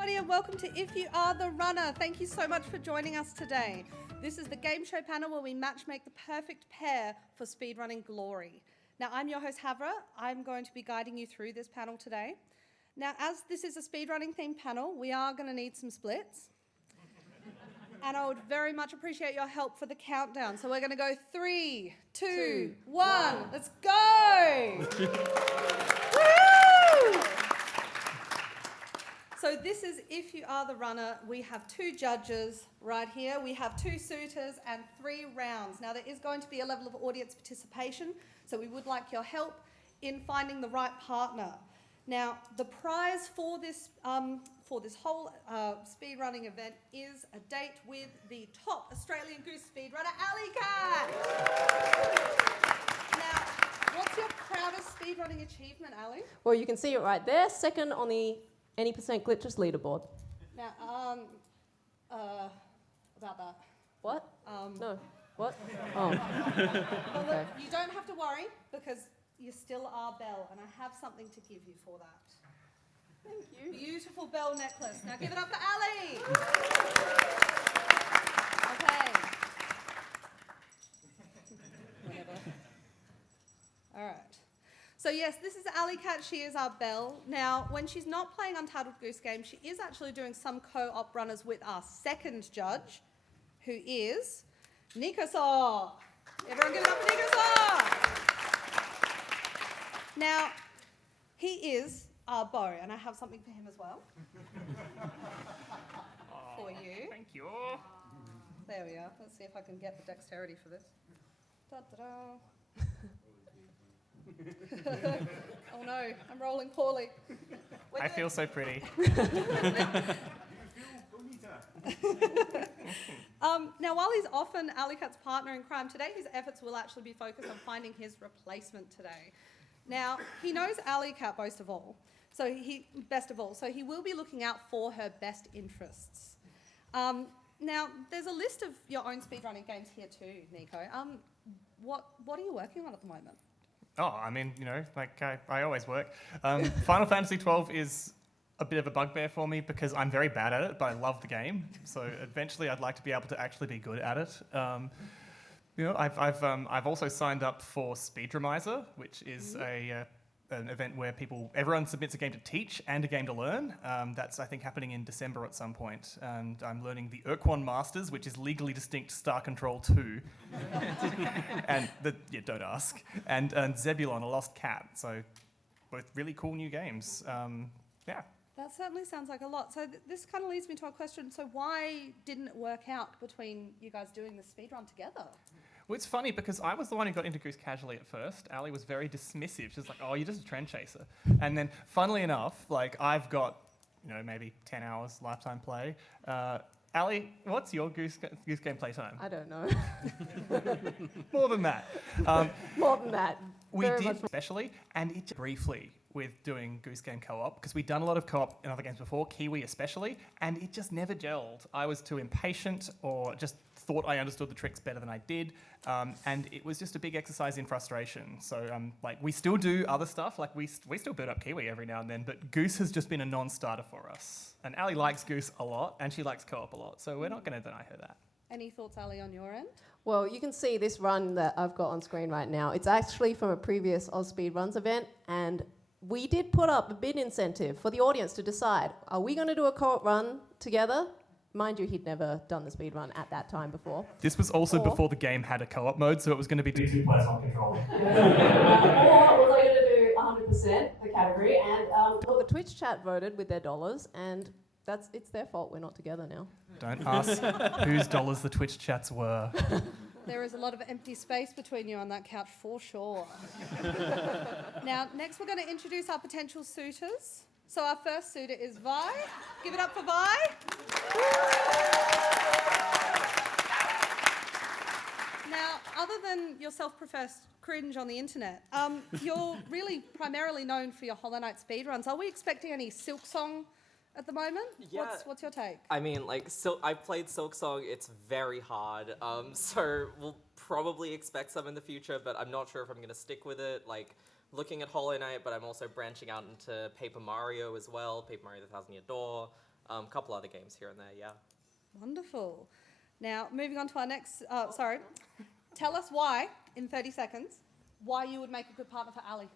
everybody, and welcome to If You Are the Runner. Thank you so much for joining us today. This is the game show panel where we matchmake the perfect pair for speedrunning glory. Now, I'm your host, Havra. I'm going to be guiding you through this panel today. Now, as this is a speedrunning themed panel, we are going to need some splits. And I would very much appreciate your help for the countdown. So we're going to go 3, 2, 1. Let's go! Woo! So this is If You Are the Runner. We have 2 judges right here. We have 2 suitors and 3 rounds. Now, there is going to be a level of audience participation, so we would like your help in finding the right partner. Now, the prize for this whole speedrunning event is a date with the top Australian goose speedrunner, Alecat. Now, what's your proudest speedrunning achievement, Ali? Well, you can see it right there, second on the any percent glitches leaderboard. Now, about that. What? No. What? Oh. Well, Okay. look, you don't have to worry because you still are Belle, and I have something to give you for that. Thank you. Beautiful Belle necklace. Now give it up for Ali. Okay. Whatever. All right. So yes, this is Alecat. She is our Belle. Now, when she's not playing Untitled Goose Game, she is actually doing some co-op runners with our second judge, who is Nicosar. Everyone give it up for Nicosar. Now, he is our beau, and I have something for him as well. For you. Thank you. There we are. Let's see if I can get the dexterity for this. Da-da-da. Oh no, I'm rolling poorly. I feel so pretty. Now, while he's often Alecat's partner in crime today, his efforts will actually be focused on finding his replacement today. Now, he knows Alecat best of all, so he will be looking out for her best interests. Now, there's a list of your own speedrunning games here too, Nico. What are you working on at the moment? Oh, I mean, you know, like I always work. Final Fantasy XII is a bit of a bugbear for me because I'm very bad at it, but I love the game. So eventually I'd like to be able to actually be good at it. You know, I've also signed up for Speedrunner, which is an event where everyone submits a game to teach and a game to learn. That's, I think, happening in December at some point. And I'm learning the Urquan Masters, which is legally distinct Star Control 2. And don't ask. And Zebulon, a Lost Cat. So both really cool new games. Yeah. That certainly sounds like a lot. So this kind of leads me to a question. So why didn't it work out between you guys doing the speedrun together? Well, it's funny because I was the one who got into Goose casually at first. Ali was very dismissive. She was like, oh, you're just a trend chaser. And then, funnily enough, like I've got, you know, maybe 10 hours lifetime play. Ali, what's your Goose Game playtime? I don't know. More than that. More than that. We Very did much more. especially, and it briefly with doing Goose Game co-op, because we'd done a lot of co-op in other games before, Kiwi especially, and it just never gelled. I was too impatient or just thought I understood the tricks better than I did, and it was just a big exercise in frustration. So like we still do other stuff, like we still build up Kiwi every now and then, but Goose has just been a non-starter for us. And Ali likes Goose a lot, and she likes co-op a lot, so we're not going to deny her that. Any thoughts, Ali, on your end? Well, you can see this run that I've got on screen right now. It's actually from a previous Oz Speedruns event, and we did put up a bid incentive for the audience to decide, are we going to do a co-op run together? Mind you, he'd never done the speedrun at that time before. This was also before the game had a co-op mode, so it was going to be 2 players on control. Or was I going to do 100% the category? And well, the Twitch chat voted with their dollars, and it's their fault we're not together now. Don't ask whose dollars the Twitch chats were. There is a lot of empty space between you on that couch for sure. Now, next we're going to introduce our potential suitors. So our first suitor is Vi. Give it up for Vi. Now, other than your self-professed cringe on the internet, you're really primarily known for your Hollow Knight speedruns. Are we expecting any Silksong at the moment? Yeah. What's your take? I mean, like, I've played Silksong. It's very hard. So we'll probably expect some in the future, but I'm not sure if I'm going to stick with it. Like, looking at Hollow Knight, but I'm also branching out into Paper Mario as well. Paper Mario: The Thousand Year Door. A couple other games here and there, yeah. Wonderful. Now, moving on to our next, tell us why, in 30 seconds, why you would make a good partner for Ali.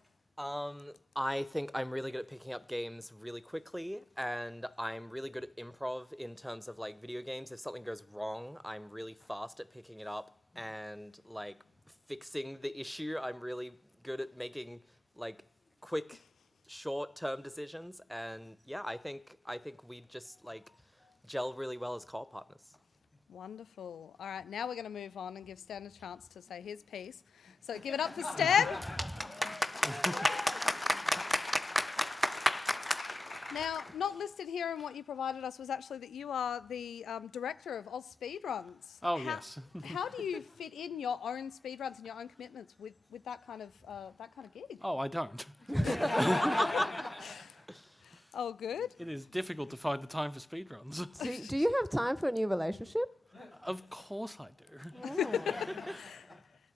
I think I'm really good at picking up games really quickly, and I'm really good at improv in terms of like video games. If something goes wrong, I'm really fast at picking it up and like fixing the issue. I'm really good at making like quick, short-term decisions, and yeah, I think we just like gel really well as co-op partners. Wonderful. All right, now we're going to move on and give Sten a chance to say his piece. So give it up for Sten. Now, not listed here in what you provided us was actually that you are the director of Oz Speedruns. Oh, yes. How do you fit in your own speedruns and your own commitments with that kind of gig? Oh, I don't. Oh, good. It is difficult to find the time for speedruns. Do you have time for a new relationship? Of course I do.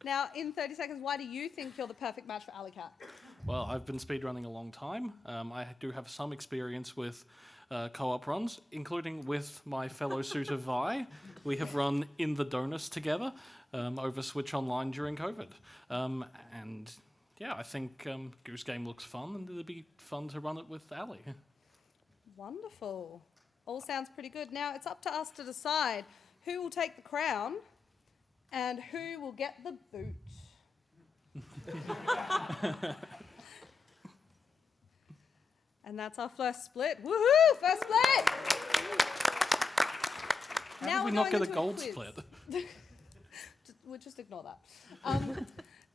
Now, in 30 seconds, why do you think you're the perfect match for Alecat? Well, I've been speedrunning a long time. I do have some experience with co-op runs, including with my fellow suitor Vi. We have run In the Donus together over Switch Online during COVID. And yeah, I think Goose Game looks fun, and it'd be fun to run it with Ali. Wonderful. All sounds pretty good. Now, it's up to us to decide who will take the crown and who will get the boot. And that's our first split. Woohoo! First split! How did we not get a gold split? We'll just ignore that.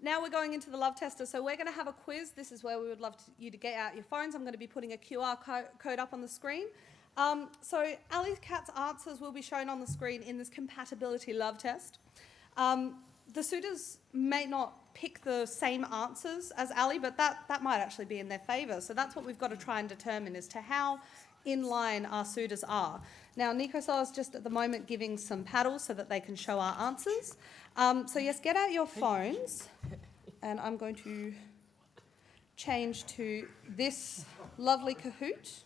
Now we're going into the love tester. So we're going to have a quiz. This is where we would love you to get out your phones. I'm going to be putting a QR code up on the screen. So Alecat's answers will be shown on the screen in this compatibility love test. The suitors may not pick the same answers as Ali, but that might actually be in their favour. So that's what we've got to try and determine as to how in line our suitors are. Now, Nicosar is just at the moment giving some paddles so that they can show our answers. So yes, get out your phones, and I'm going to change to this lovely Kahoot.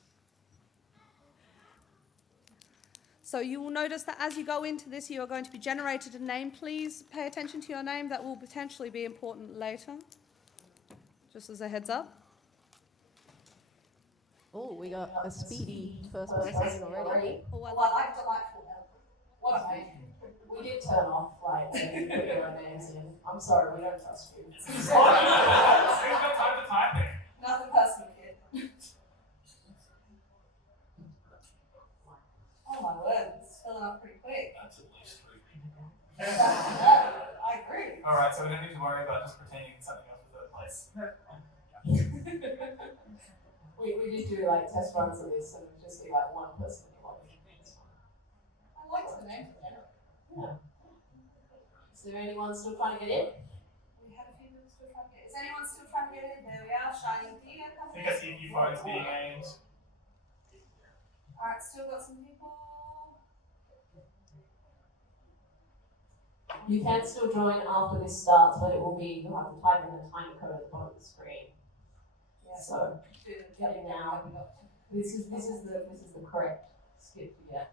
So you will notice that as you go into this, you are going to be generated a name. Please pay attention to your name. That will potentially be important later, just as a heads up. Oh, we got a speedy first person already. Oh, I like delightful. What amazing. We did turn off, like, when you put your own names in. I'm sorry, we don't trust you. Who's got time to type it? Nothing personal, kid. Oh my word, it's filling up pretty quick. That's at least 3 people. I agree. Alright, so we don't need to worry about just pretending something else was third place. We did do, like, test runs of this, and it would just be, like, one person in one. I like the name for general. Yeah. Is there anyone still trying to get in? We had a few people still trying to get in. Is anyone still trying to get in? There we are, shining deer. I think I see a few phones being aimed. Alright, still got some people. You can still join after this starts, but it will be, you'll have to type in the tiny code at the bottom of the screen. Yeah. So, get in now. This is the correct skip to get.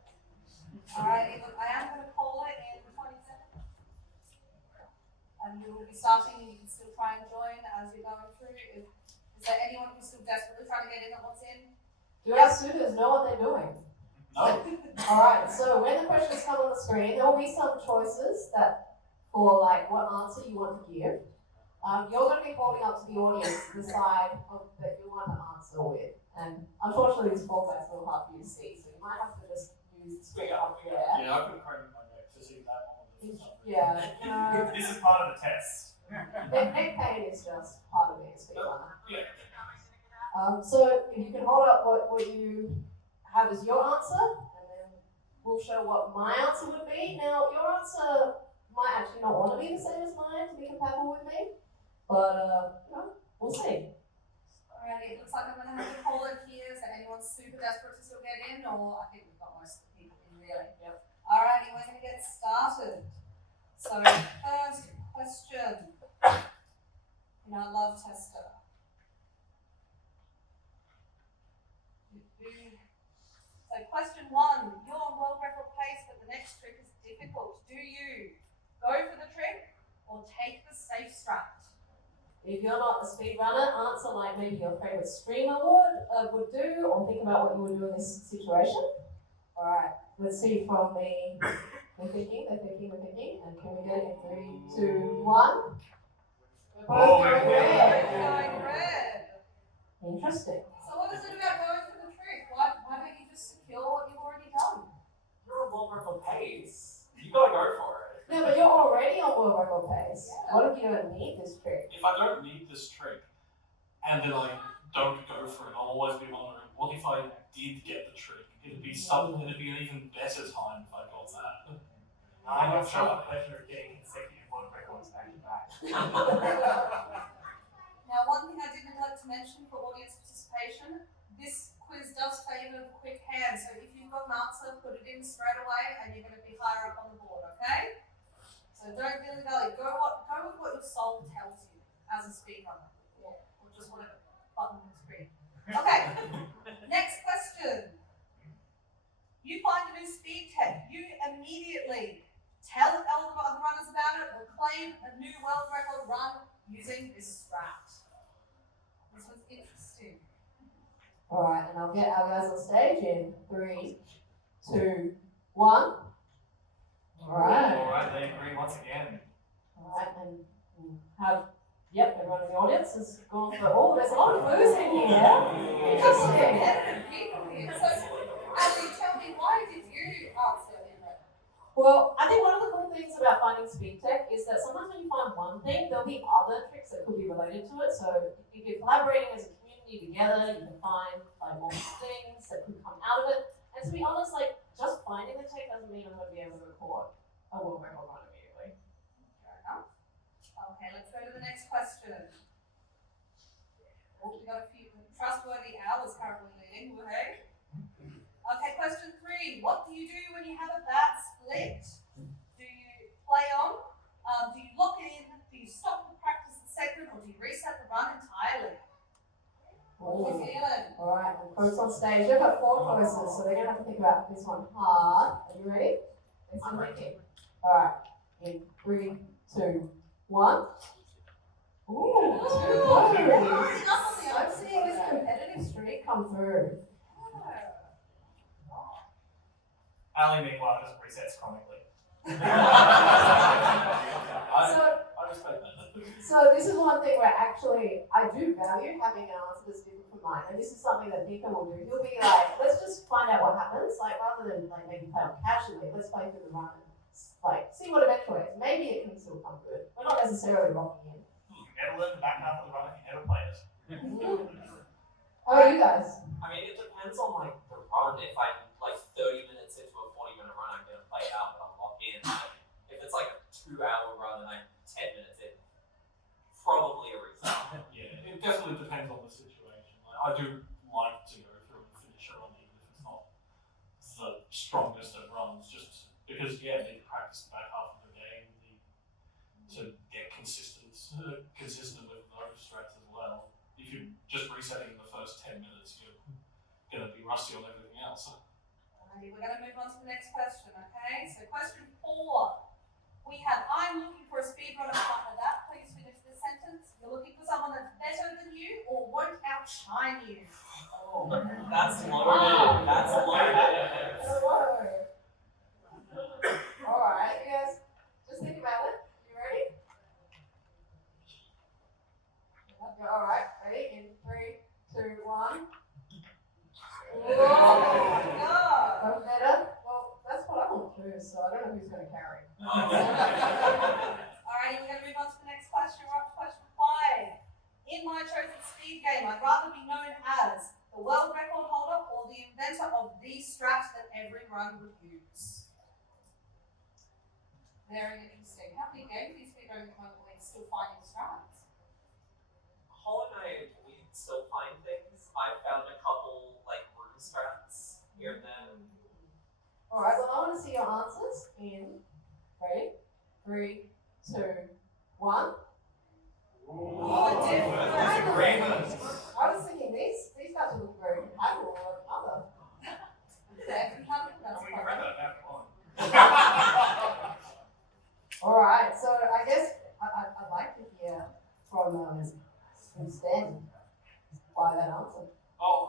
Alright, look, I am going to call it in 20 seconds. And we will be starting, and you can still try and join as you're going through. Is there anyone who's still desperately trying to get in that wants in? Do our suitors know what they're doing? No. Alright, so when the questions come on the screen, there will be some choices that for like what answer you want to give. You're going to be holding up to the audience the side that you want to answer with. And unfortunately, this format's a little hard for you to see, so you might have to just use the screen up there. Yeah, I put Chrome in my notes to see that one. Yeah. This is part of the test. Neck pain is just part of being a speedrunner. Yeah. So if you can hold up what you have as your answer, and then we'll show what my answer would be. Now, your answer might actually not want to be the same as mine to be compatible with me, but we'll see. Alrighty, it looks like I'm going to have to call it here. Is there anyone super desperate to still get in? Or I think we've got most of the people in really. Yep. Alrighty, we're going to get started. So, first question in our love tester. So, question question 1. You're on world record pace, but the next trick is difficult. Do you go for the trick or take the safe strat? If you're not a speedrunner, answer like maybe your favorite streamer would do, or think about what you would do in this situation. All right, let's see from the. They're thinking, and can we get it in 3, 2, 1? We're both going red. Going red. Interesting. So what is it about going for the trick? Why don't you just secure what you've already done? You're a world record pace. You gotta go for it. No, but you're already on world record pace. Yeah. What if you don't need this trick? If I don't need this trick, and then I don't go for it, I'll always be wondering, what if I did get the trick? It'd be an even better time if I got that. I'm not sure about the pleasure of getting consecutive world records back to back. Now, one thing I did neglect to mention for audience participation, this quiz does favour the quick hand. So if you've got an answer, put it in straight away, and you're going to be higher up on the board. Okay? So don't dilly-dally. Go with what your soul tells you as a speedrunner, or just whatever button on the screen. Okay. Next question. You find a new speed tech. You immediately tell other runners about it or claim a new world record run using this strat. This one's interesting. All right, and I'll get our guys on stage in 3, 2, 1. All right, they agree once again. All right, and everyone in the audience has gone for. Oh, there's a lot of booze in here. Interesting. Competitive people here. So, Ali, tell me, why did you answer in red? Well, I think one of the cool things about finding speed tech is that sometimes when you find one thing, there'll be other tricks that could be related to it. So if you're collaborating as a community together, you can find more things that could come out of it. And to be honest, just finding the tech doesn't mean I'm going to be able to record a world record run immediately. Fair enough. Okay, let's go to the next question. Oh, we got a few. Trustworthy Al is currently leading. Woohoo. Okay, question 3. What do you do when you have a bad split? Do you play on? Do you lock it in? Do you stop the practice segment, or do you reset the run entirely? What are you feeling? All right, and folks on stage, they've got 4 choices, so they're going to have to think about this one hard. Are you ready? I'm ready. All right, in 3, 2, 1. Ooh, 2 votes. I'm seeing this competitive streak come through. Ali, meanwhile, just resets chronically. I respect that. So this is one thing where actually I do value having an answer that's different from mine, and this is something that Nico will do. He'll be like, let's just find out what happens, rather than maybe play on casually, let's play through the run and see what eventuates. Maybe it can still come good. We're not necessarily locking in. You never learn the back half of the run if you never played it. How are you guys? I mean, it depends on the run. If I'm 30 minutes into a 40-minute run, I'm gonna play it out, but I'll lock in. If it's a 2-hour run and I'm 10 minutes in, probably a reason. Yeah, it definitely depends on the situation. I do like to go through and finish a run, even if it's not the strongest of runs, just because, you need to practice the back half of the game, to get consistent with those strats as well. If you're just resetting in the first 10 minutes, you're going to be rusty on everything else. Alrighty, we're going to move on to the next question, okay? So question 4. We have, I'm looking for a speedrunner partner that. Please finish this sentence. You're looking for someone that's better than you or won't outshine you. Oh, that's loaded. That's loaded. All right, you guys, just think about it. You ready? All right, ready? In 3, 2, 1. Oh, Better? Well, that's what I want to do, so I don't know who's going to carry. Alrighty, we're going to move on to the next question. We're up to question 5. In my chosen speed game, I'd rather be known as the world record holder or the inventor of the strat that every run would use. Very interesting. How many games do you speedrun at the moment when you're still finding strats? Hollow Knight, we still find things. I found a couple room strats here and there. All right, well, I want to see your answers in 3, 2, 1. Oh, different. That's agreement. I was thinking these guys are looking very compatible with one another. There can come that answer? Oh,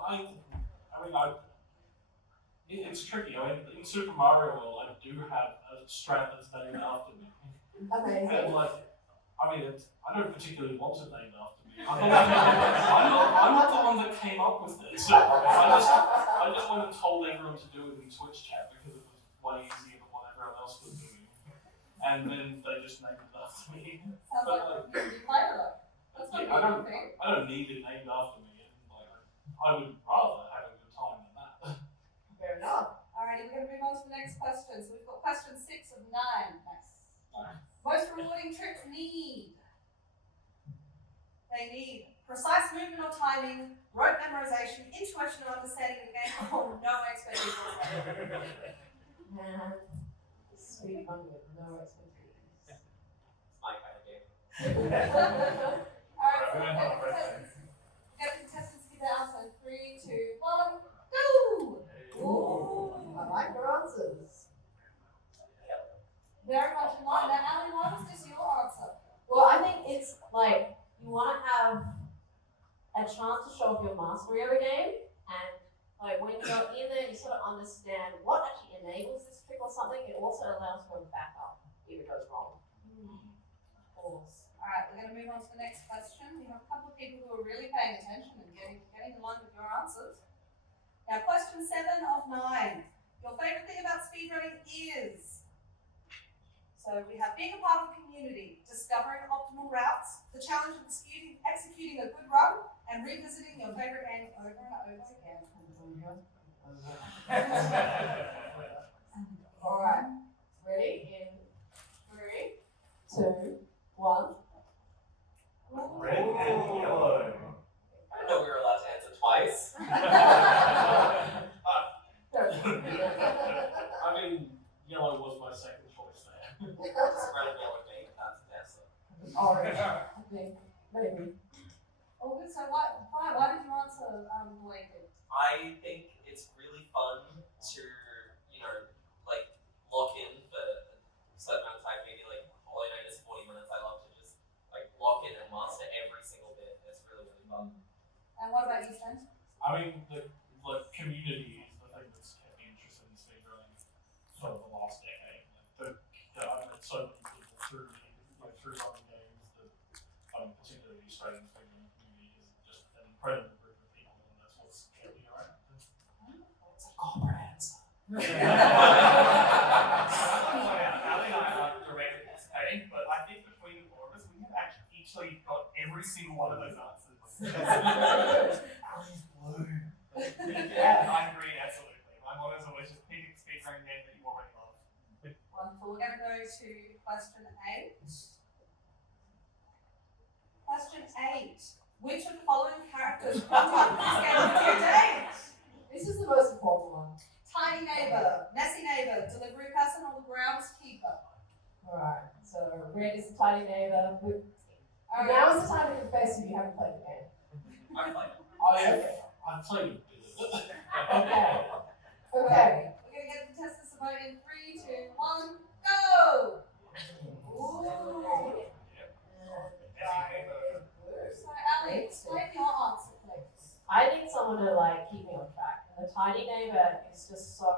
it's tricky. I mean, in Super Mario World, I do have a strat that's named after me. Amazing. And I don't particularly want it named after me. I'm not the one that came up with it. So I just went and told everyone to do it in Twitch chat because it was way easier than what everyone else was doing. And then they just named it after me. Sounds like you play it though. That's not Yeah, a good thing. I don't need it named after me. And I would rather have a good time than that. Fair enough. Alrighty, we're going to move on to the next question. So we've got question 6 of 9. Nice. Nice. Most rewarding tricks they need precise movement or timing, rote memorization, intuition or understanding of the game, or no expertise whatsoever. And speedrun with no expertise. It's my kind of game. Alright, so get the contestants to get the answer. 3, 2, 1, go! Ooh, I like your answers. Very much in line. Now, Ali, why was this your answer? Well, I think it's like you want to have a chance to show off your mastery of a game, and like when you're in there, you sort of understand what actually enables this trick or something. It also allows for a backup if it goes wrong. Of course. Alright, we're going to move on to the next question. We have a couple of people who are really paying attention and getting in line with your answers. Now, question 7 of 9. Your favourite thing about speedrunning is? So we have being a part of the community, discovering optimal routes, the challenge of executing a good run, and revisiting your favourite game over and over again. Alright, ready? In 3, 2, 1. Red and yellow. I didn't know we were allowed to answer twice. I mean, yellow was my second choice there. Just red and yellow game, that's an answer. Orange, I think. Maybe. Oh, good. So why did you answer the way you did? I think it's really fun to, lock in for a certain amount of time, maybe all I know is 40 minutes. I love to just lock in and master every single bit. It's really, really fun. And what about you, Sten? I mean, the community is the thing that's kept me interested in speedrunning for the last decade. I've met so many people through running games that, particularly the Australian speedrunning community is just an incredible group of people, and that's what's kept me around. It's a corporate answer. Ali and I are directly participating, but I think between the four of us, we have actually got every single one of those answers. Ali's blue. Yeah, I agree, absolutely. My motto is always just pick a speedrunning game that you already love. Wonderful. We're going to go to question 8. Question 8. Which of the following characters from Untitled Goose Game would you date? This is the most important one. Tiny neighbour, messy neighbour, delivery person, or the groundskeeper? Alright, so red is the tiny neighbour. Alright. Now is the time to confess if you haven't played the game. I played it. I'd play a bit of it. Okay. We're going to get the contestants to vote in 3, 2, 1, go! Ooh. So, Ali, explain your answer, please. I need someone to keep me on track. And the tiny neighbour is just so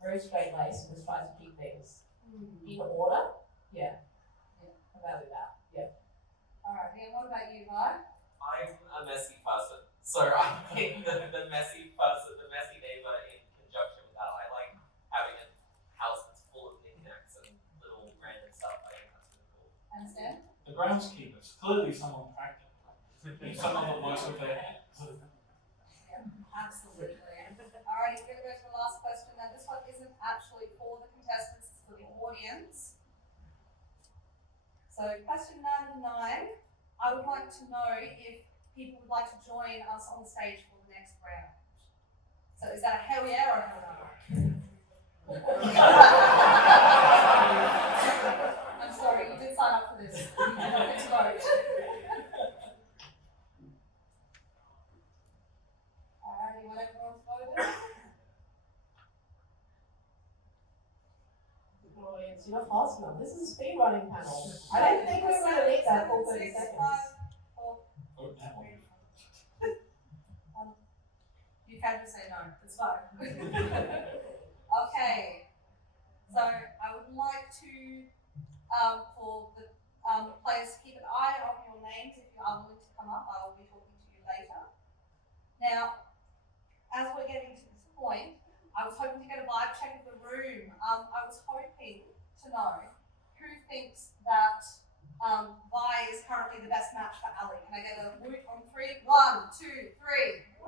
very straight laced and just tries to keep things in order. Yeah. I value that. Yeah. Alright, and what about you, Vi? I'm a messy person, so I think the messy person, the messy neighbor in conjunction with that, I like having a house that's full of knickknacks and little random stuff. I think that's really cool. Understand? The groundskeeper's clearly someone practical. Someone that works with their hands. Absolutely. Alrighty, we're going to go to the last question. Now, this one isn't actually for the contestants, it's for the audience. So, question 9 of 9. I would like to know if people would like to join us on stage for the next round. So, is that a hell yeah or a hell no? I'm sorry, you did sign up for this. You did not get to vote. Alrighty, when everyone's voted. Audience, you're not fast enough. This is a speedrunning panel. I don't think we're going to need that full 30 seconds. 6, 5, 4, Oh, that one. can just say no. It's fine. Okay. So I would like to, for the players to keep an eye on your names. If you are willing to come up, I will be talking to you later. Now, as we're getting to this point, I was hoping to get a vibe check of the room. I was hoping to know who thinks that Vi is currently the best match for Ali. Can I get a woot on 3? 1, 2, 3.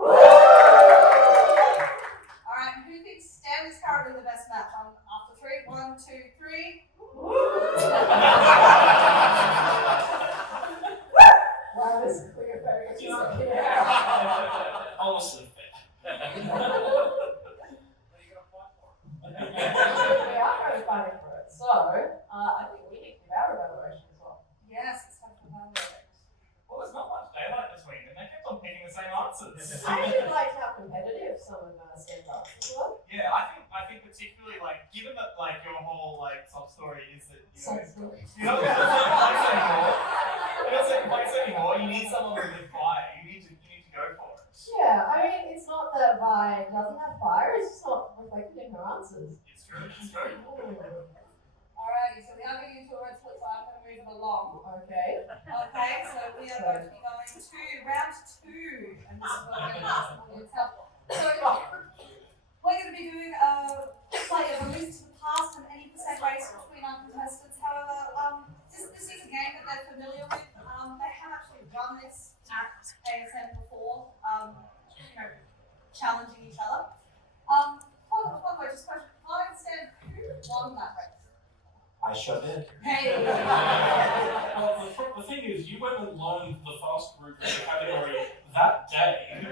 All right, who thinks Sten is currently the best match? After 3, 1, 2, 3. Wow, this is clear, very Honestly. We are going to fight for it. So, I think we need to give our evaluation as well. Yes, it's time to evaluate. Well, there's not much daylight this week, and they kept on picking the same answers. I actually liked how competitive some of Sten's answers were. Yeah, I think particularly like given that like your whole like sob story is that you don't have place anymore. You don't have place anymore. You need someone with fire. You need to go for it. Yeah, I mean, it's not that Vi doesn't have fire, it's just not reflected in her answers. It's true. It's true. Alrighty, so we are getting into a red split, so I'm going to move it along. Okay. Okay, so we are going to be going to round 2, and this is where we're going to itself. So we're going to be doing a play of a list to the past and any percent race between our contestants. However, this is a game that they're familiar with. They have actually run this at ASM before, challenging each other. By the way, just question, I understand who won that race? I sure did. Hey! Well, the thing is, you went and learned the fast route of the category that day.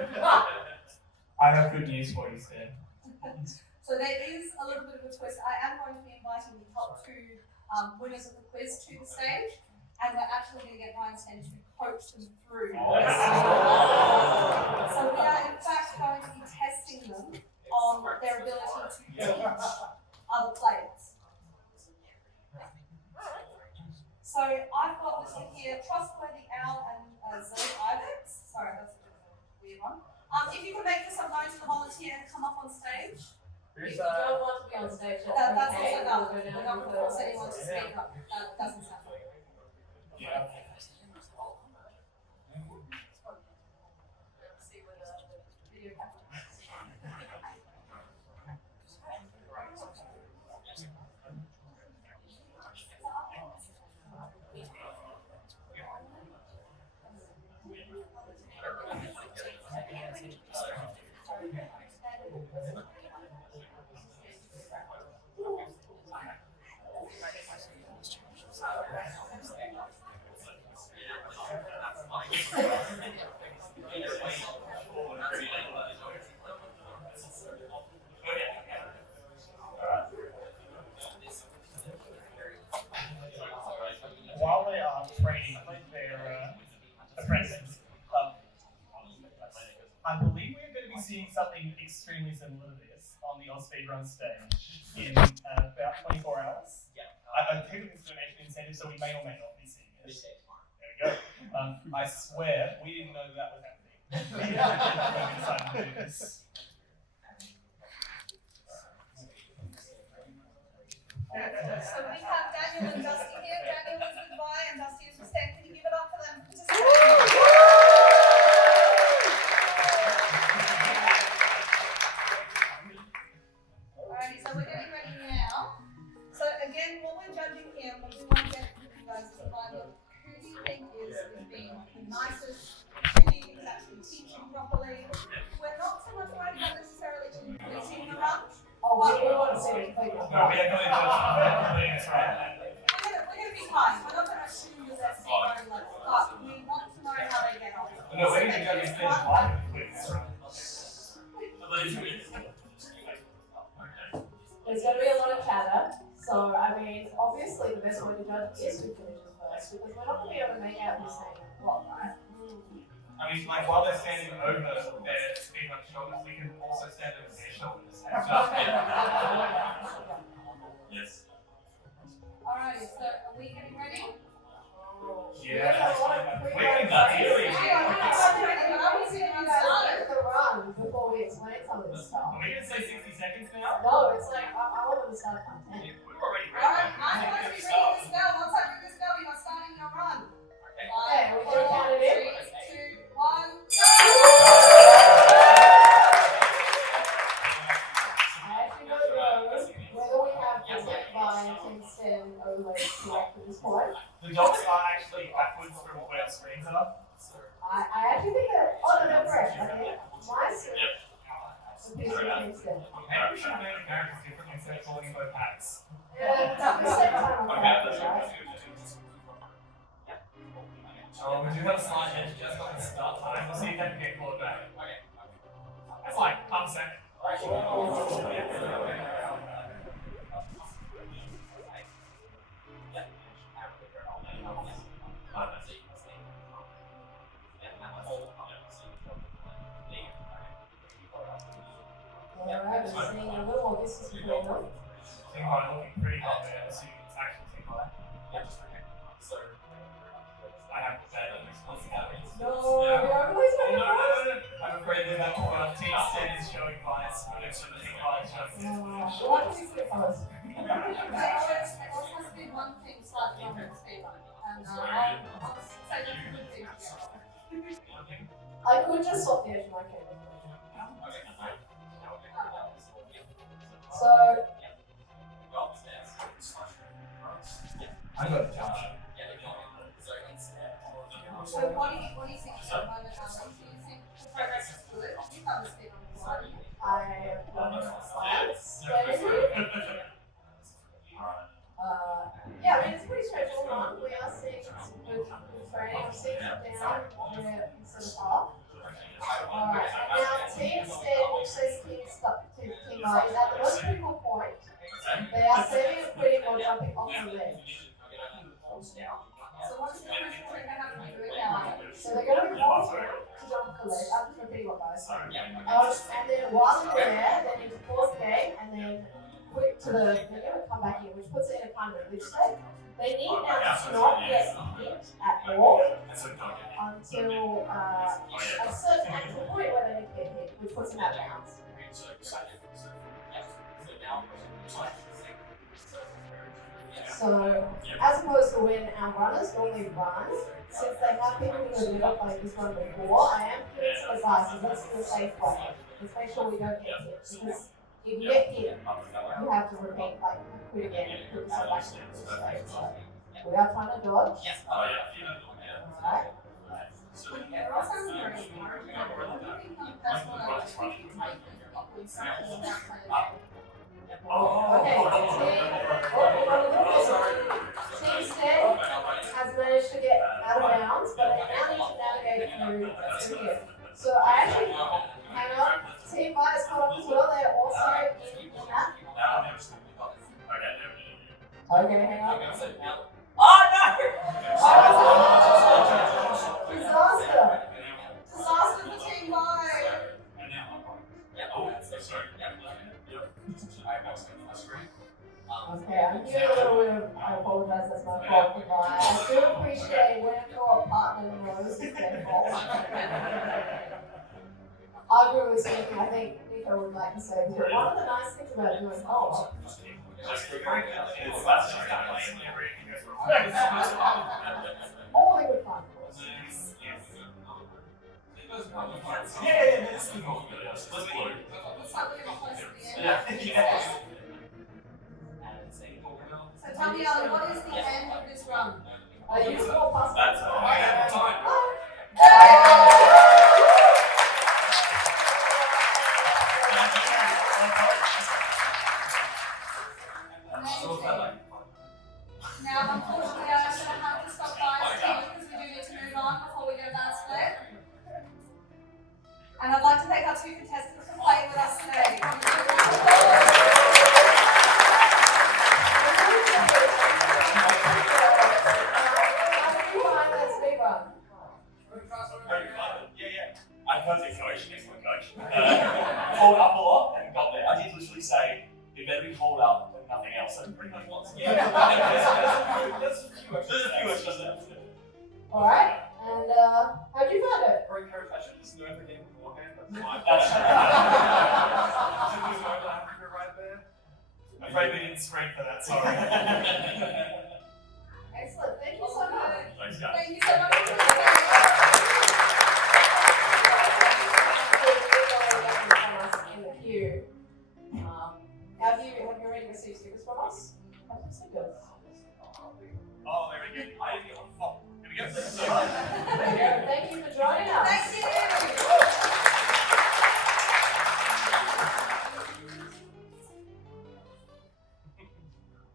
I have good news for you, Sten. So there is a little bit of a twist. I am going to be inviting the top 2 winners of the quiz to the stage, and we're actually going to get Ryan Sten to coach them through this. So we are in fact going to be testing them on their ability to teach other players. So I've got listed here Trustworthy Owl and Zoe Ibex. Sorry, that's a bit of a weird one. If you could make yourself known to the volunteer and come up on stage. If you don't want to be on stage, That's okay. also valid. We'll go We're down not to going the- to force anyone to speak up. That doesn't sound right. Yeah. See where the video camera While they are training their apprentices, I believe we are going to be seeing something extremely similar to this on the Oz Speedrun stage in about 24 hours. Yeah. I think it's a donation incentive, so we may or may not be seeing it. There we go. I swear, we didn't know that was happening when we decided to do this. So we have Daniel and Dusty here. Daniel is with Vi and Dusty is with Sten. Can you give it up for them? Alrighty, so we're getting ready now. So again, what we're judging here, what we want to get you guys to find out who do you think is being the nicest, who do you think is actually teaching properly. We're not so much worried about necessarily completing the run. Oh, we want to see it. No, we are going to do this right. We're going to be kind. We're not going to assume that that's the running level, but we want to know how they get on. No, we're going to go this right. There's going to be a lot of chatter, so I mean, obviously the best way to judge is who finishes first, because we're not going to be able to make out who's saying what, right? I mean, like while they're standing over their speedrun shoulders, we can also stand over their shoulders. Yes. Alrighty, so are we getting ready? Yeah. We're We're getting that theory. the run before we explain explain some of this stuff. Are we gonna say 60 seconds now? No, it's like, I want them to start content. We're already ready. Alright, I'm going to be ringing this bell. Once I ring this bell, you are starting your run. Okay, we're gonna count it in. 3, 2, 1, go! I actually don't know whether we have the tech by Team Sten overlay correct at this point. The dots are actually backwards from where our screens are. I actually think that, oh no, they're correct, I think. My screen. The piece of Team Sten. Maybe we should have made the characters different instead of calling them PAX. Yeah, at the same time, I'm happy, right? Oh, we do have a slide edge just on the start time. We'll see if they can get called back. That's like, half a sec. Alright, we're seeing a little more distance between them. Team High looking pretty hot there, assuming it's actually Team High. So, I have to say that makes sense. No, the overlay's No, going no, on. no, no. I'm afraid that Team Sten is showing bias, but it's Team High is showing What is it first? It always has to be one thing slightly on the speedrun. And I'll say that's a good thing. I could just swap the edge of my camera. So, I got a jump shot. So what do you think at the moment? Do you think the progress is good? You can't speed on the side. I have slides. Yeah, I mean, it's a pretty straightforward run. We are seeing some good training. I'm seeing it down there instead of up. Alright, and now Team Sten, which says Team High, is at the most critical point. They are saving and quitting or jumping off the ledge. So what's the crucial thing they have to be doing now? So they're going to be forced to jump off the ledge. I'm just repeating what guys said. And then while they're there, they need to pause the game and then quit to the, they're going to come back in, which puts it in a kind of glitch state. They need now to not get hit at all until a certain actual point where they need to get hit, which puts them out of bounds. So, as opposed to when our runners normally run, since they have people who have never played this one before, I am giving some advice. Let's do a safe way. Let's make sure we don't get hit. Because if you get hit, you have to repeat, like, quit again and put yourself back in the stage. So, we are trying to dodge. Alright. They're also very smart. I think that's what I think you take with something about playing. Okay, Team Sten has managed to get out of bounds, but they now need to navigate through here. So I actually, hang on, Team High is caught up as well. They are also in that. Okay, hang on. Oh no! Disaster! Disaster for Team High! Okay, I'm doing a little bit of, I apologize, that's my fault for that. I do appreciate when your partner knows it's their fault. Arguably speaking, I think Nico would like to say, but one of the nice things about doing co-op Hollywood fun, of course. Yeah, this is cool. Let's Looks like we're getting close to the end. Yeah. So tell me, Ali, what is the end of this run? Use more puzzles. That's time. Now, unfortunately, I'm going to have to stop guys here because we do need to move on before we go down split. And I'd like to thank our two contestants for playing with us today. I'm perfect coach, excellent coach. Hold up a lot and got there. I did literally say, it better be hold up and nothing else. So pretty much lots. Yeah. There's a few extras there. Alright, and how'd you find it? Very encouraged. I should have just known the game beforehand. That's fine. afraid we didn't screen for that, sorry. Excellent. Thank you so much. Thanks, guys. Thank you so much. In the queue. Have you already received stickers from us? Have some stickers. Oh, there we go. I didn't get one. Oh, here we go. There you go. Thank you for joining us. Thank you.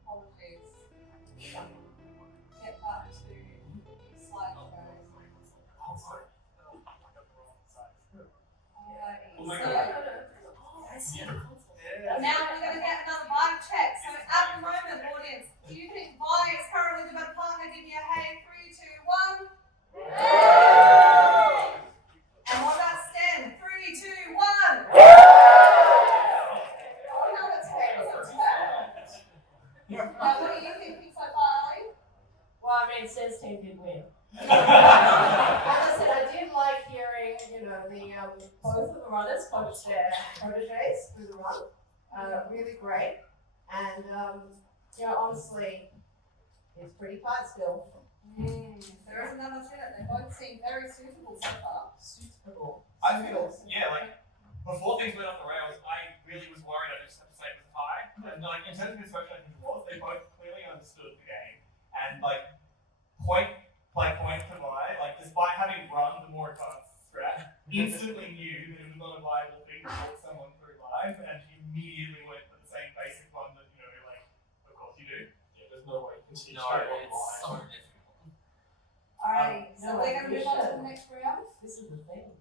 Apologies. Get back to slideshow. Oh my Now we're going to get another vibe check. So at the moment, audience, do you think Vi is currently the better partner? Give me a hey, 3, 2, 1. And what about Sten? 3, 2, 1. Oh, no, that's okay. Now, what are you thinking so far, Ali? Well, I mean, Sten's team did win. As I said, I did like hearing, the both of the runners coach their proteges through the run. Really great. And, honestly, it's pretty tight still. There isn't that much in it. They both seem very suitable so far. Suitable. I feel, before things went off the rails, I really was worried. I just had to say it was high. And in terms of construction, I think it was. They both clearly understood the game. And point to buy, despite having run the more advanced strat, instantly knew that it was not a viable thing to walk someone through live, and immediately went for the same basic one that, of course you do. Yeah, there's no way you can see No, straight it's so online. difficult. Alrighty, so no, we're going to move on to should. the next round. This is the thing.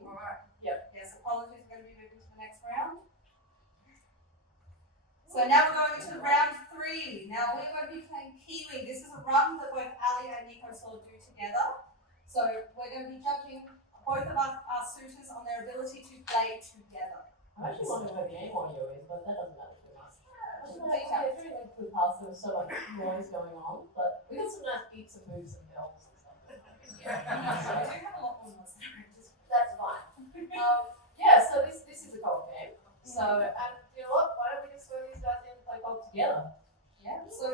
Alright. Yep. Yes, apologies, we're going to be moving to the next round. So now we're going into round 3. Now we're going to be playing Kiwi. This is a run that both Ali and Nicosar do together. So we're going to be judging both of our suitors on their ability to play together. I actually wonder where the game audio is, but that doesn't matter too much. Details. During the clue pass, there was so much noise going on, but we got some nice beats and moves and bells and stuff. We do have a lot more noise there. That's fine. So this is a co-op game. So, and you know what? Why don't we just throw these guys in and play co-op together? Yeah, so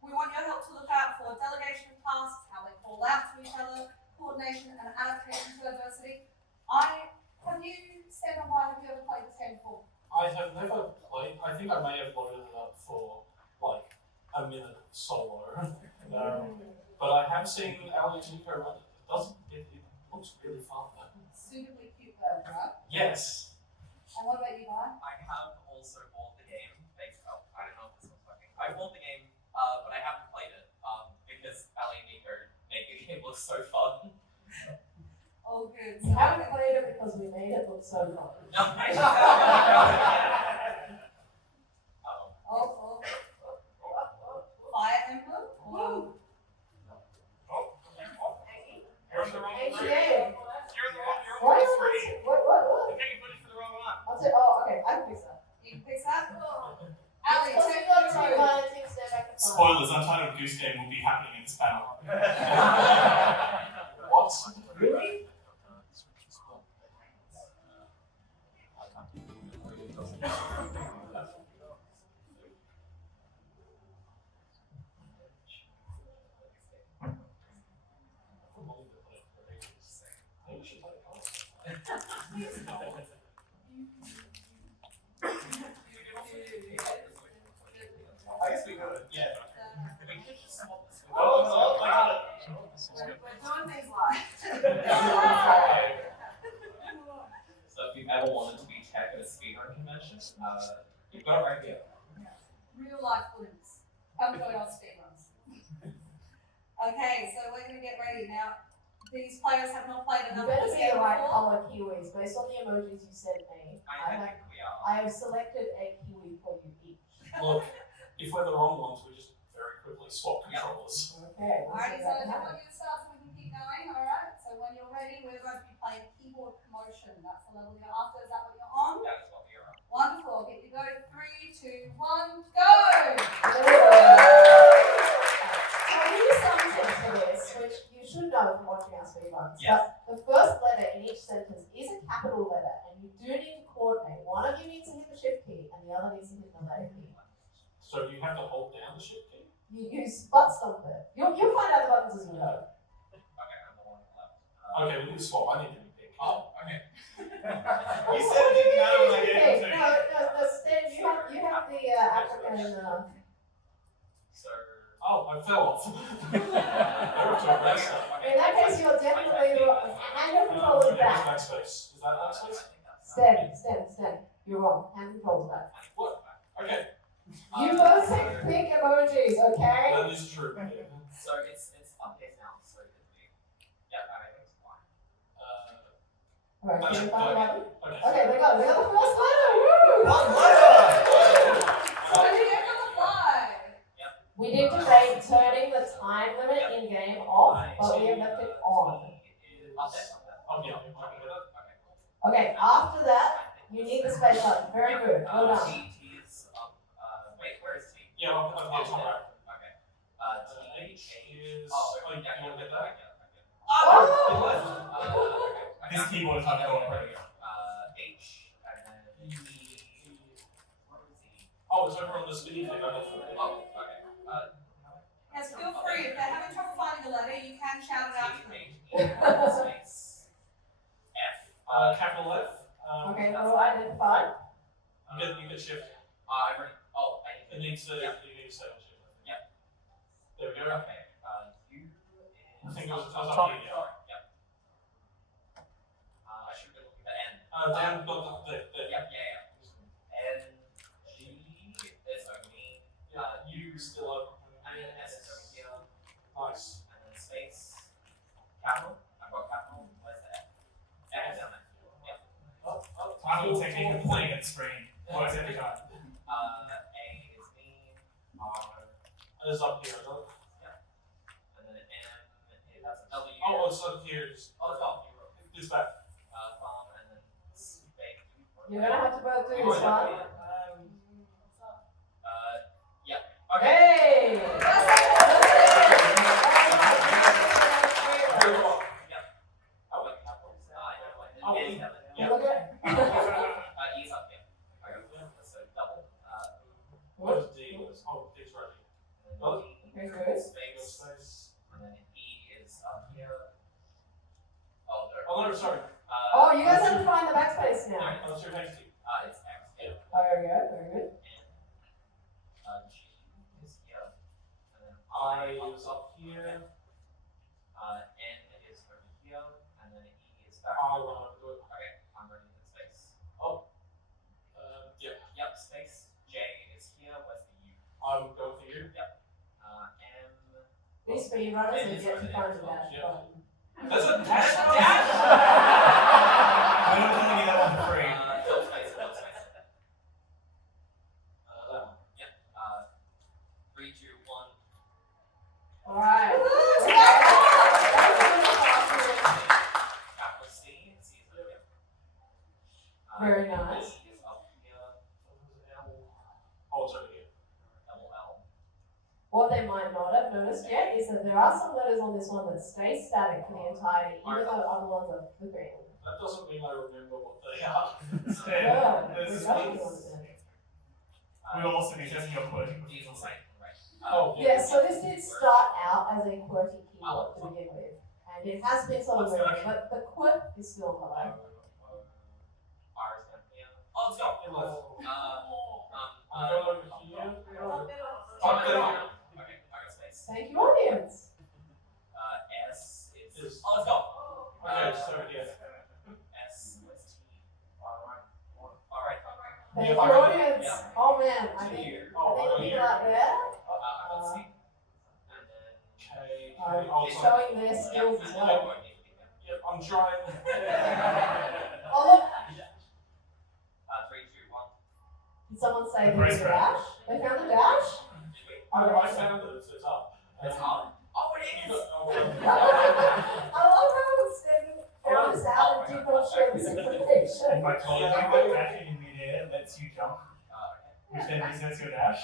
we want your help to look out for delegation of tasks, how they fall out to each other, coordination and adaptation to adversity. Have you, Sten, or why have you ever played this game before? I have never played. I think I may have loaded it up for a minute solo. But I have seen Ali and Nico run it. It looks really fun though. Suitably cute bird, right? Yes. And what about you, Vi? I have also bought the game. Thanks, I don't know if this one's working. I bought the game, but I haven't played it because Ali and Nico make the game look so fun. All good. We haven't played it because we made it look so fun. No, I Fire Emblem? Or You're on the wrong Hey, screen. Jay. You're on the wrong Why screen. what? You're getting footage for the wrong one. I'll say, oh, okay, I can fix that. you can fix that? Ali, Plus, check we got your two road. lines, you can stay back and Spoilers, Untitled Goose Game will be happening in this panel. What? Really? I guess we could, yeah. We're doing things live. So if you've ever wanted to be tech at a speedrun convention, you've got it right here. Real life glimpse. Come join our speedruns. Okay, so we're going to get ready now. These players have not played You enough better of this be game the right before. color kiwis based on the emojis you sent me. I think we are. I have selected a kiwi for you each. Look, if we're the wrong ones, we just very quickly swap controllers. Okay, we'll Alrighty, see so I that just happen. want you to start so we can keep going, alright? So when you're ready, we're going to be playing keyboard commotion. That's the level you're after. Is that what you're on? That is what we are. Wonderful. Get you go. 3, 2, 1, go! So here's some tips for this, which you should know from watching our speedruns. Yes. But the first letter in each sentence is a capital letter, and you do need to coordinate. One of you needs to hit the shift key, and the other needs to hit the letter key. So you have to hold down the shift key? You use butt stomp it. You'll find out the buttons as you go. Okay, I'm the one on the left. Okay, we need to swap. I need to be big. Oh, okay. You said it didn't matter when I gave it to you. No, Sten, you have the African. So. Oh, I fell off. They're up to a race now. In that case, you're definitely hand your controllers back. Backspace. Is that backspace? Sten, you're wrong. Hand controllers back. What? Okay. You both pick emojis, okay? That is true. Yeah. So it's updates now, so it could be. Yeah, I think it's fine. Alright, can you find the button? Okay. Okay, they got the first letter! Woo! One letter! So you get on the fly. We did debate turning the time limit in game off, but we have left it on. Oh, yeah. Okay, after that, you need the space button. Very good. Well done. T is up. Wait, where is T? Yeah, I'm here, top right. Okay. H is. Oh, Oh, you yeah, want to get that? Oh! This keyboard is not cooperative. H, and then E. Where is E? Oh, it's over on the speed thing. Oh, okay. Yes, feel free. If they're having trouble finding a letter, you can shout it out to them. Space. F. Capital F. Okay, well identified. You get shift. I already. Oh, I It need needs to. Yep. You need to stay on shift. Yep. There we go. Okay. U is. I think it was top. up here. Sorry. Yep. I should be looking at N. Down, not there. Yep. Yeah. N. G is over me. U is still up. And then S is over here. Nice. And then space. Capital. I've got capital. Where's the F? F is down there. Yep. Time will technique of playing at screen. Works every time. A is me. R. It's up here. Isn't it? And then M. That's a W. Oh, it's up here. It's Oh, this back. Thumb and then space. You're gonna have to both do this one. Yeah. Okay. Hey! Oh, wait, capital. Oh, N is yeah. You look at E is up here. Okay. So double. What is D? Oh, D's right here. Oh. Very good. Space. Space. And then E is up here. Oh, there. Oh, no, sorry. Oh, you guys have to find the backspace now. Oh, it's your hasty. It's X. Yeah. Oh, there we go. Very good. G is here. And then I is up here. N is over here. And then E is back. I want to do it. Okay, I'm ready for space. Yeah. Yep, space. J is here. Where's the U? I will go with you. M. These speedrunners have yet to find the dash Yeah. button. There's a dash. We're not telling you that one for free. Double space. Double space. Yep. 3, 2, 1. Alright. Capital C. C is over here. Very nice. E is up here. Oh, it's over here. Double L. What they might not have noticed yet is that there are some letters on this one that stay static for the entirety, even though other ones are flipping. That doesn't mean I remember what they are. Yeah, This is- regardless of what it is. We will also be testing your quality. D is the same, right? Oh, Yeah, so this did start out as a QWERTY keyword to begin with, and it has been sort of moving, but the QWERT is still hello. R is down here. Oh, let's go. It was. I'm Go over here. Top middle. Okay, I got space. Thank you, audience. S is. Oh, let's go. Okay, so yeah. S was T. Alright. Thank Yeah, you, I got it. audience. Yeah. Oh man, I think Oh, I got people here. out there I got C. And then. K. are Oh, sorry. showing their skills as well. Yep, I'm trying. Oh look, 3, 2, 1. did someone say The there's a racetrack. dash? They found the dash? I found it. It's up. It's up. Oh, it You is. got- oh, I love how Sten found us out and did not share this information. In fact, dashing in midair lets you jump, which then resets your dash.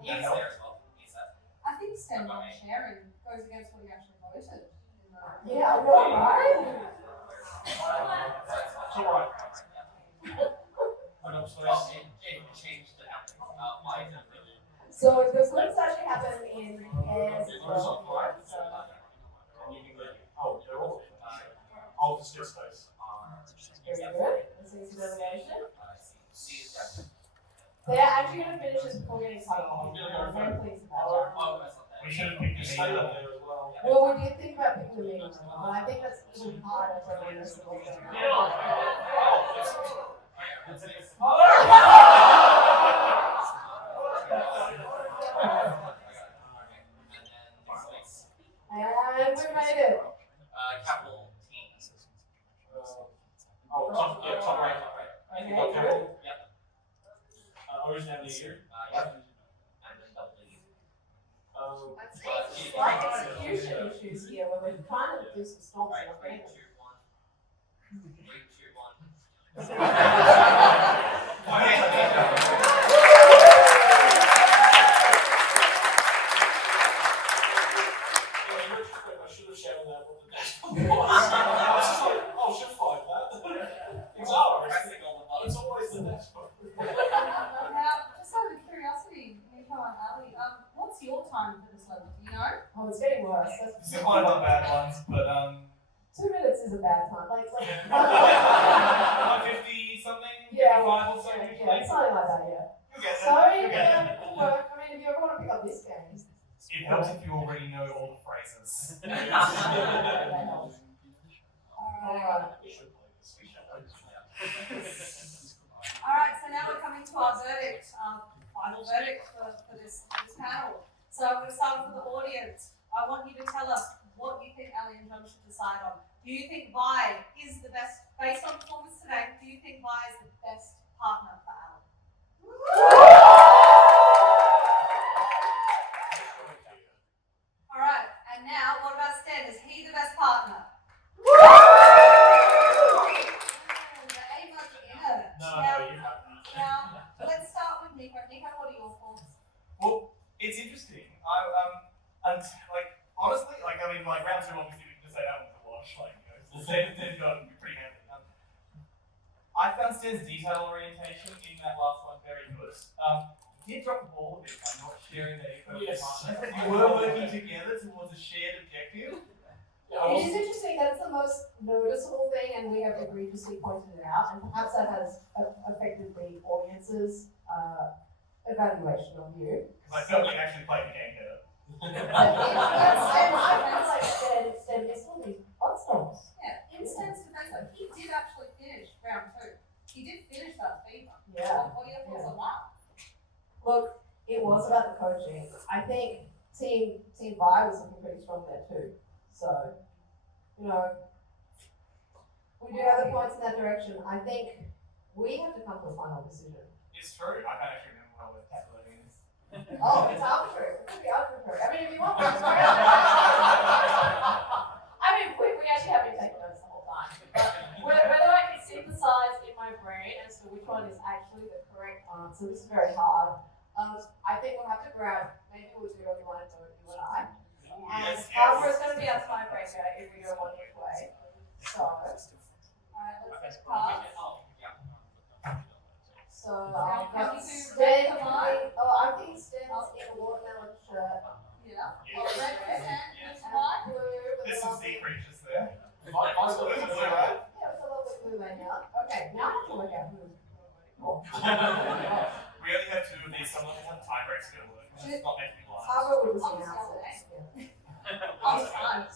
He's there as well. He's there. I think Sten not sharing goes against what he actually voted. Yeah, I know, right? It's alright. I got Oh, space. it changed the happening. Why is it? So the flips actually happen in pairs as well. I'll just get space. Very good. Let's see some delegation. They're actually going to finish this before getting cut off. I'm very pleased about that. We should have picked the Stay name. up there as well. Well, we did think about picking the medium, but I think that's even harder for everyone else to work And we made it. Capital T. Top right. Okay, Okay. good. Originality here. And then double E. Slight execution issues here where we're trying to do some stomps and we're Right, getting tier one. Right, tier one. I should have shouted out what the dashboard was. I was just like, oh, should find that. It's ours. It's always the dashboard. Now, just out of curiosity, Nico and Ali, what's your time for this level? Do you know? Oh, it's getting worse. This is one of the bad ones, but 2 minutes is a bad time. Like 150 something, yeah, 55 or so yeah, usually. something like that, yeah. You'll get So, there. You'll get yeah, there. it'll work. I mean, if you ever want to pick up this game, It helps if you already know all the phrases. that helps. Alright. We should play this. All right, so now we're coming to our verdict, final verdict for this panel. So I'm going to start off with the audience. I want you to tell us what you think Ali and John should decide on. Do you think Vi is the best, based on performance today, do you think Vi is the best partner for Ali? All right, and now what about Sten? Is he the best partner? There ain't much in it. No, you haven't. Now, let's start with Nico. Nico, what are your thoughts? Well, it's interesting. Honestly, round two, obviously, we can just say that one to watch. Sten's got to be pretty handy. I found Sten's detail orientation in that last one very good. He did drop the ball a bit by not sharing that info with Yes. partner. You were working together towards a shared objective. It is interesting, that's the most noticeable thing, and we have egregiously pointed it out, and perhaps that has affected the audience's evaluation of you. Because I felt like actually played the game better. I feel like Sten missed all these odd stomps. Yeah, in Sten's defense, though, he did actually finish round two. He did finish that fever. Yeah. What are your thoughts on that? Look, it was about the coaching. I think Team Vi was looking pretty strong there too. So, we do have the points in that direction. I think we have to come to a final decision. It's true. I can't actually remember what we're calculating this. Oh, it's arbitrary. It could be arbitrary. I mean, if you want to. We actually have been taking notes the whole time. But whether I can synthesize in my brain as to which one is actually the correct answer, this is very hard. I think we'll have to grab, maybe we'll do it one and you and I. And Havra is going to be our tiebreaker if we go one each way. So, alright, let's get past. So, I'll Can go you do Sten. red combined? I think Sten's in a watermelon shirt. Yeah. Yeah. Red, red, and And white. blue with There's a some lovely. sea creatures there. If I got Blue, right? Yeah, it's a lovely blue layout. Okay, now I have to work out who. We only have two of these. Some of them have tiebreaks still. It's not meant to be blind. Havra would just I'm announce sorry. it. I'm fine.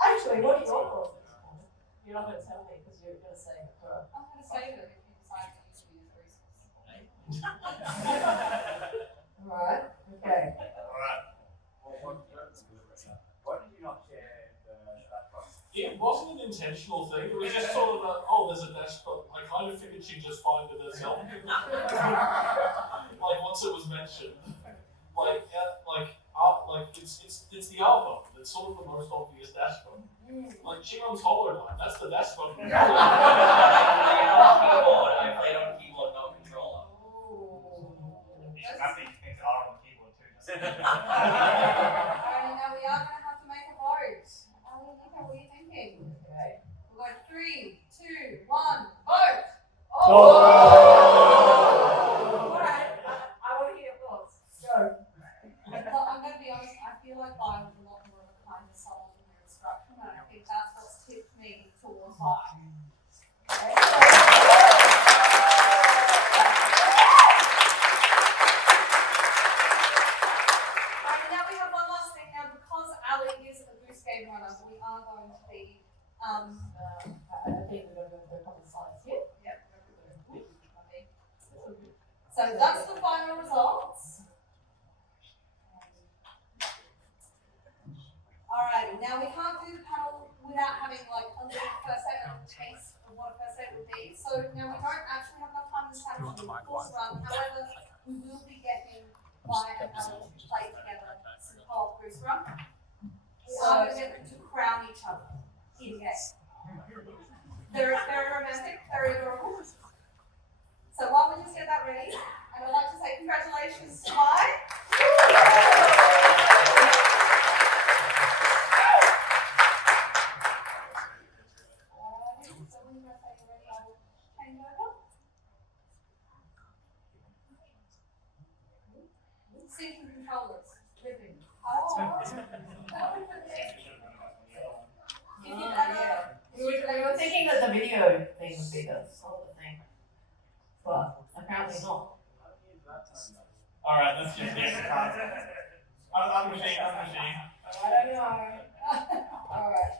Actually, what are your thoughts? You're not going to tell me because you're going to say it for. I'm going to save it if you decide to use it as resource. Alright, okay. Alright. Why did you not share that one? It wasn't an intentional thing. It was just sort of there's a dashboard. I kind of figured she'd just find it herself. Once it was mentioned, it's the album. It's sort of the most obvious dashboard. She runs Hollow Knight. That's the dashboard. I played on keyboard, not controller. You should have these things are on the keyboard too. Alright, now we are going to have to make a vote. Ali, Nico, what are you thinking? Okay. We'll go 3, 2, 1, vote! Alright, I want to hear your thoughts. Go. So that's the final results. Alrighty, now we can't do the panel without having like a little first aid, a little taste of what a first aid would be. So now we don't actually have enough time in this panel to do a full run. However, we will be getting Vi and Alecat to play together some co-op Goose Run. We are going to get them to crown each other in game. They're very romantic, very adorable. So while we just get that ready, and I'd like to say congratulations to Vi. Syncing controllers, living. We were thinking that the video thing would be the solid thing, but apparently not. Alright, let's just get the cards. I'm machine. I don't know. Alright.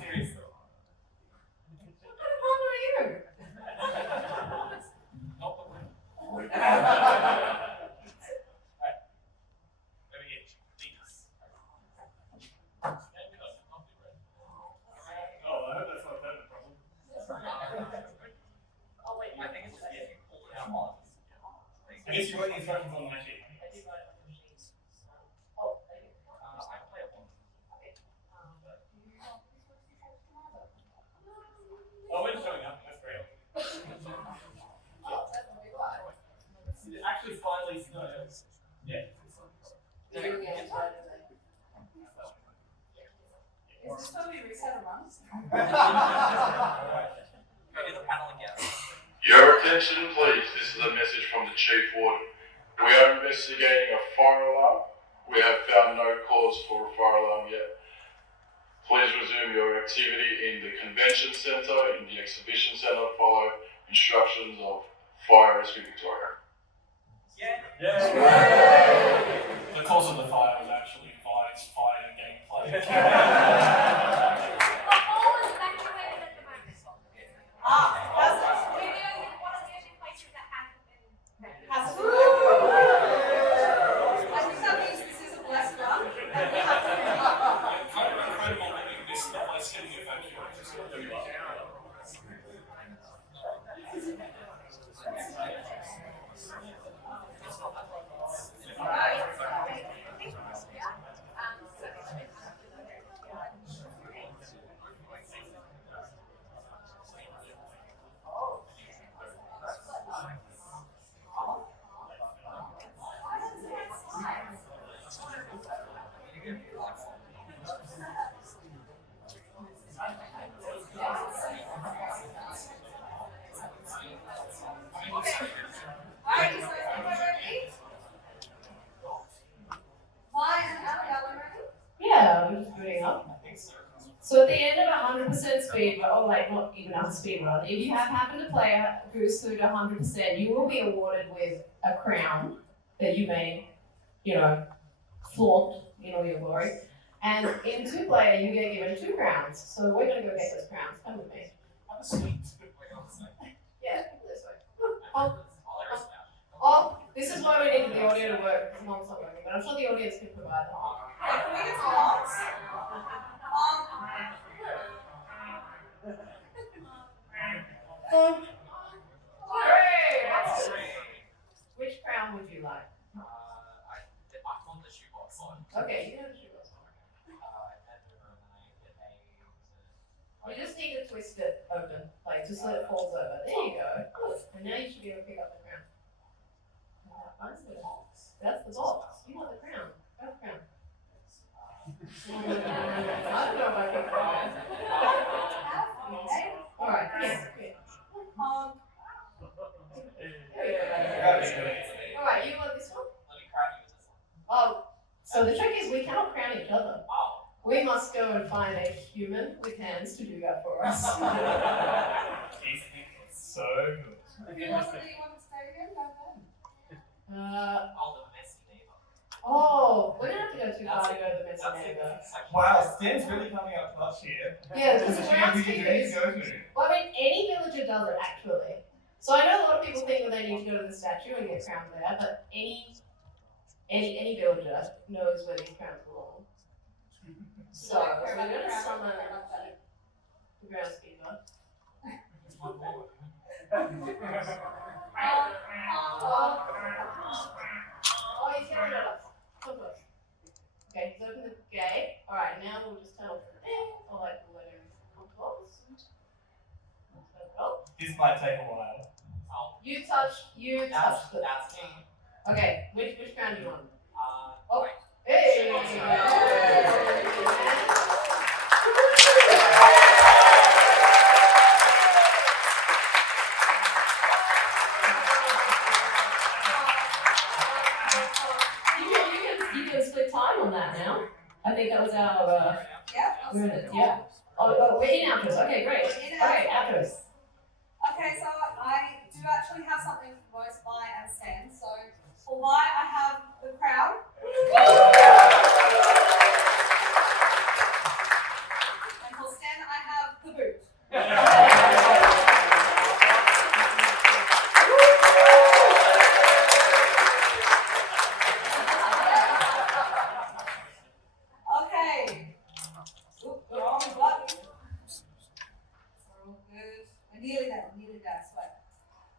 Seriously. What kind of fun are you? I guess you wrote the instructions on my sheet. Oh, we're showing up. That's great. It actually finally snows. Yeah. Is this totally reset a run? Your attention, please. This is a message from the Chief Warden. We are investigating a fire alarm. We have found no cause for a fire alarm yet. Please resume your activity in the Convention Centre, in the Exhibition Centre. Follow instructions of Fire Rescue Victoria. The cause of the fire was actually Vi's fire gameplay. Yeah, we're just booting up. So at the end of 100% speed, or like not even a speed run, if you have happened to play a goose through to 100%, you will be awarded with a crown that you may, flaunt in all your glory. And in 2-player, you get given 2 crowns. So we're going to go get those crowns. Come with me. Yeah, this way. Oh, this is why we needed the audio to work, because mom's not working, but I'm sure the audience can provide that. Can we get some lots? Which crown would you like? Okay, you can have the shoebox one. You just need to twist it open, like just let it falls over. There you go. Good. And now you should be able to pick up the crown. That's the box. You want the crown. Have the crown. I don't know if I picked that. Alright, here. Alright, you want this one? Oh, so the trick is we cannot crown each other. We must go and find a human with hands to do that for us. So good. If you want to stay again, go ahead. Oh, we're gonna have to go 2 far to go to the Messineo. Wow, Sten's really coming out clutch here. Yeah, because Who around do you need to go to? Well, I mean, any villager does it actually. So I know a lot of people think that they need to go to the statue and get crowned there, but any villager knows where these crowns belong. So we're going to summon the groundskeeper. Oh, he's getting rid of us. Come close. Okay, he's opened the gate. Alright, now we'll just tell him the thing. I'll let him come close. This might take a while. You touch the. That's me. Okay, which crown do you want? Oh, Hey! You can split time on that now. I think that was our. Yeah. Oh, we're in outros. Okay, great. Okay, outros. Okay, so I do actually have something for both Vi and Sten. So for Vi, I have the crown. And for Sten, I have the boot. Okay. We're all good. We're nearly there, I swear.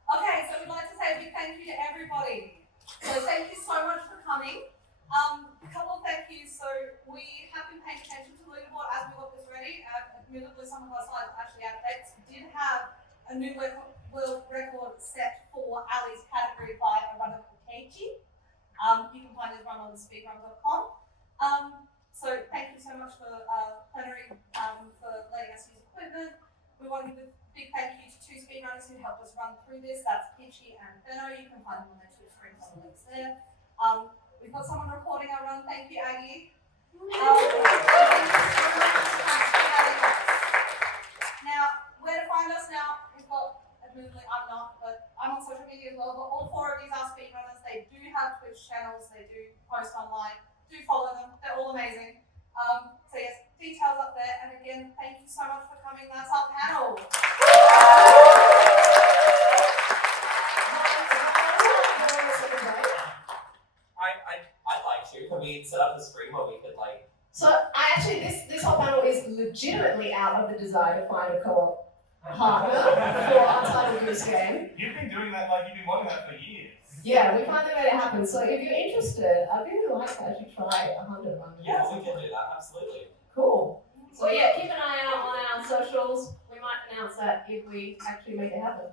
Okay, so we'd like to say a big thank you to everybody. So thank you so much for coming. A couple of thank yous. So we have been paying attention to the leaderboard as we got this ready. Admittedly, some of our slides are actually out of date. We did have a new world record set for Ali's category by a runner called Keiichi. You can find his run on speedrun.com. So thank you so much for plenary for letting us use equipment. We want to give a big thank you to two speedrunners who helped us run through this. That's Pichi and Benno. You can find them on their Twitter streams on the links there. We've got someone recording our run. Thank you, Aggie. Now, where to find us now? We've got, admittedly, I'm not, but I'm on social media as well. But all four of these are speedrunners. They do have Twitch channels. They do post online. Do follow them. They're all amazing. So yes, details up there. And again, thank you so much for coming. That's our panel. I'd like to. Can we set up a stream where we could like? So this whole panel is legitimately out of the desire to find a co-op partner for Untitled Goose Game. You've been doing that, like, you've been wanting that for years. Yeah, we finally made it happen. So if you're interested, I'd really like to actually try 100 runs. Yeah, we can do that. Absolutely. Cool. So yeah, keep an eye out on our socials. We might announce that if we actually make it happen.